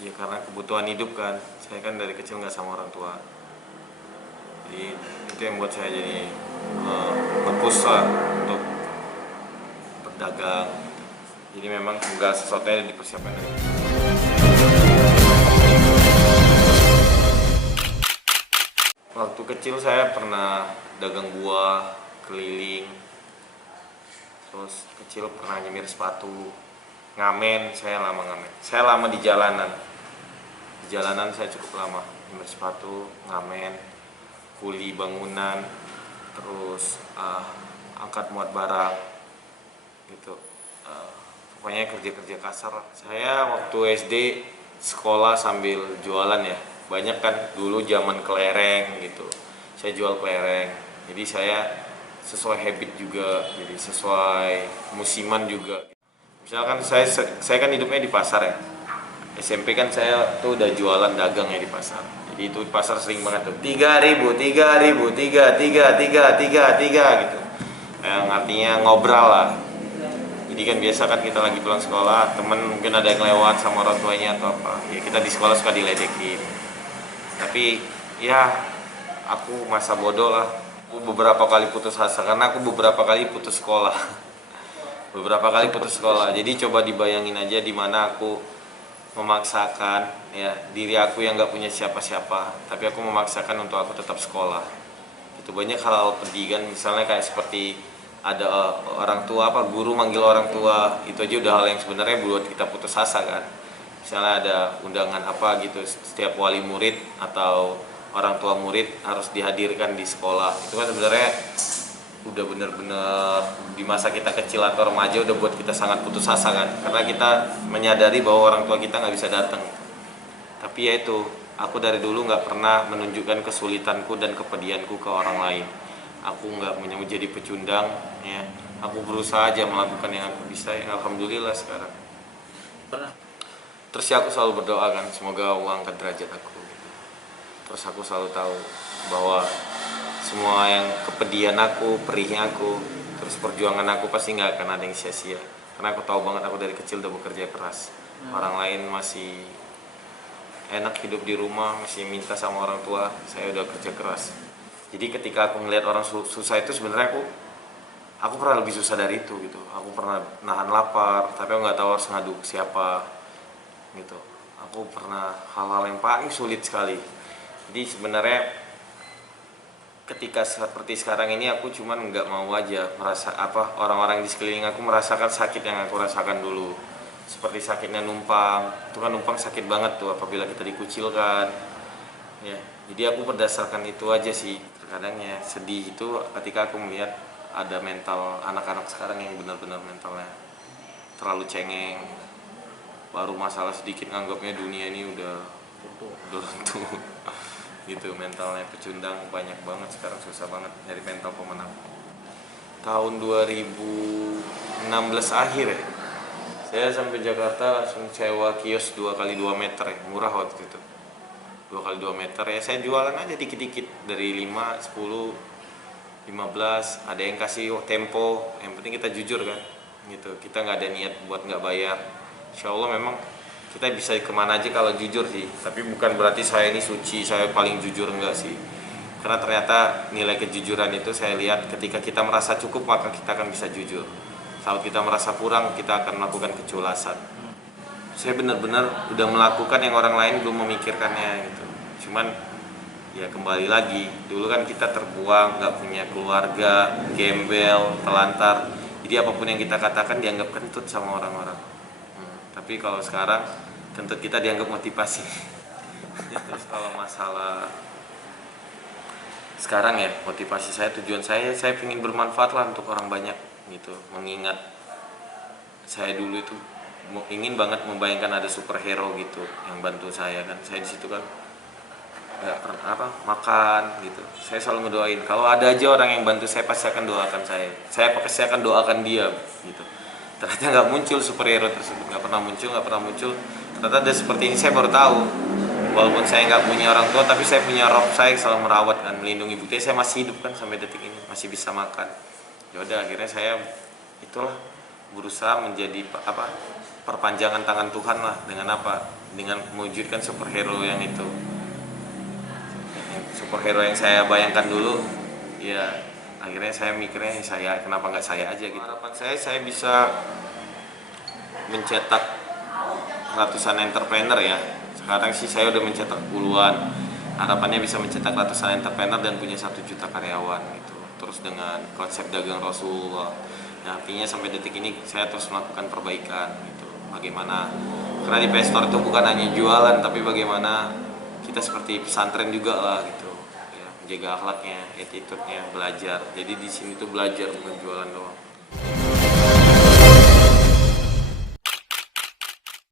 Ya karena kebutuhan hidup kan, saya kan dari kecil nggak sama orang tua, jadi itu yang buat saya jadi nge-push lah untuk berdagang. Jadi memang segala sesuatunya dipersiapkan dari kecil. Waktu kecil saya pernah dagang buah keliling, terus kecil pernah nyemir sepatu, ngamen. Saya lama di jalanan. Di jalanan saya cukup lama, nyemir sepatu, ngamen, kuli bangunan, terus angkat muat barang gitu. Pokoknya kerja-kerja kasar. Saya waktu SD sekolah sambil jualan ya. Banyak kan dulu zaman kelereng gitu. Saya jual kelereng. Jadi saya sesuai habit juga, jadi sesuai musiman juga. Misalkan saya kan hidupnya di pasar ya. SMP kan saya tuh udah jualan dagang ya di pasar. Jadi itu di pasar sering banget tuh 3.000, 3.000, 3 gitu. Yang artinya ngobrol lah. Jadi kan biasa kan kita lagi pulang sekolah, temen mungkin ada yang lewat sama orang tuanya atau apa. Ya kita di sekolah suka diledekin. Tapi ya aku masa bodoh lah. Aku beberapa kali putus asa karena aku beberapa kali putus sekolah. Beberapa kali putus sekolah. Jadi coba dibayangin aja di mana aku memaksakan ya diri aku yang nggak punya siapa-siapa, tapi aku memaksakan untuk aku tetap sekolah. Itu banyak hal-hal pedih kan, misalnya kayak seperti ada orang tua guru manggil orang tua, itu aja udah hal yang sebenarnya buat kita putus asa kan. Misalnya ada undangan apa gitu, setiap wali murid atau orang tua murid harus dihadirkan di sekolah, itu kan sebenarnya udah bener-bener di masa kita kecil atau remaja udah buat kita sangat putus asa kan, karena kita menyadari bahwa orang tua kita nggak bisa datang. Tapi ya itu, aku dari dulu nggak pernah menunjukkan kesulitanku dan kepedihanku ke orang lain. Aku nggak mau jadi pecundang ya, aku berusaha aja melakukan yang aku bisa ya, alhamdulillah sekarang. Terus ya aku selalu berdoa kan, semoga Allah angkat derajat aku. Terus aku selalu tahu bahwa semua yang kepedihan aku, perihnya aku, terus perjuangan aku pasti nggak akan ada yang sia-sia. Karena aku tahu banget aku dari kecil udah bekerja keras. Orang lain masih enak hidup di rumah, masih minta sama orang tua, saya udah kerja keras. Jadi ketika aku ngeliat orang susah itu sebenarnya aku pernah lebih susah dari itu gitu. Aku pernah nahan lapar, tapi aku nggak tahu harus ngadu ke siapa gitu. Aku pernah hal-hal yang paling sulit sekali. Jadi sebenarnya ketika seperti sekarang ini aku cuman nggak mau aja merasa orang-orang di sekeliling aku merasakan sakit yang aku rasakan dulu, seperti sakitnya numpang. Itu kan numpang sakit banget tuh apabila kita dikucilkan ya. Jadi aku berdasarkan itu aja sih, terkadang ya sedih itu ketika aku melihat ada mental anak-anak sekarang yang benar-benar mentalnya terlalu cengeng, baru masalah sedikit nganggapnya dunia ini udah runtuh gitu. Mentalnya pecundang banyak banget sekarang, susah banget nyari mental pemenang. Tahun 2016 akhir ya, saya sampai Jakarta langsung sewa kios 2x2 meter ya, murah waktu itu. 2x2 meter ya, saya jualan aja dikit-dikit dari 5, 10, 15, ada yang kasih tempo, yang penting kita jujur kan gitu. Kita nggak ada niat buat nggak bayar. Insya Allah memang kita bisa kemana aja kalau jujur sih, tapi bukan berarti saya ini suci, saya paling jujur, enggak sih. Karena ternyata nilai kejujuran itu saya lihat ketika kita merasa cukup maka kita akan bisa jujur. Saat kita merasa kurang kita akan melakukan keculasan. Saya benar-benar udah melakukan yang orang lain belum memikirkannya gitu. Cuman ya kembali lagi, dulu kan kita terbuang, nggak punya keluarga, gembel, telantar. Jadi apapun yang kita katakan dianggap kentut sama orang-orang. Tapi kalau sekarang kentut kita dianggap motivasi. Terus kalau masalah sekarang ya, motivasi saya, tujuan saya ingin bermanfaat lah untuk orang banyak gitu. Mengingat saya dulu itu ingin banget membayangkan ada superhero gitu yang bantu saya kan. Saya di situ kan nggak pernah makan gitu. Saya selalu ngedoain kalau ada aja orang yang bantu saya pasti akan doakan saya pasti akan doakan dia gitu. Ternyata nggak muncul superhero tersebut, nggak pernah muncul. Ternyata ada seperti ini saya baru tahu. Walaupun saya nggak punya orang tua, tapi saya punya Rob saya yang selalu merawat dan melindungi. Buktinya saya masih hidup kan sampai detik ini, masih bisa makan. Yaudah akhirnya saya itulah berusaha menjadi perpanjangan tangan Tuhan lah, dengan dengan mewujudkan superhero yang itu, superhero yang saya bayangkan dulu. Ya akhirnya saya mikirnya saya, kenapa nggak saya aja gitu. Harapan saya bisa mencetak ratusan entrepreneur ya. Sekarang sih saya udah mencetak puluhan. Harapannya bisa mencetak ratusan entrepreneur dan punya 1 juta karyawan gitu. Terus dengan konsep dagang Rasulullah. Nah, artinya sampai detik ini saya terus melakukan perbaikan gitu. Bagaimana, karena di PS Store itu bukan hanya jualan, tapi bagaimana kita seperti pesantren juga lah gitu. Ya, menjaga akhlaknya, attitude-nya, belajar. Jadi di sini tuh belajar, bukan jualan doang.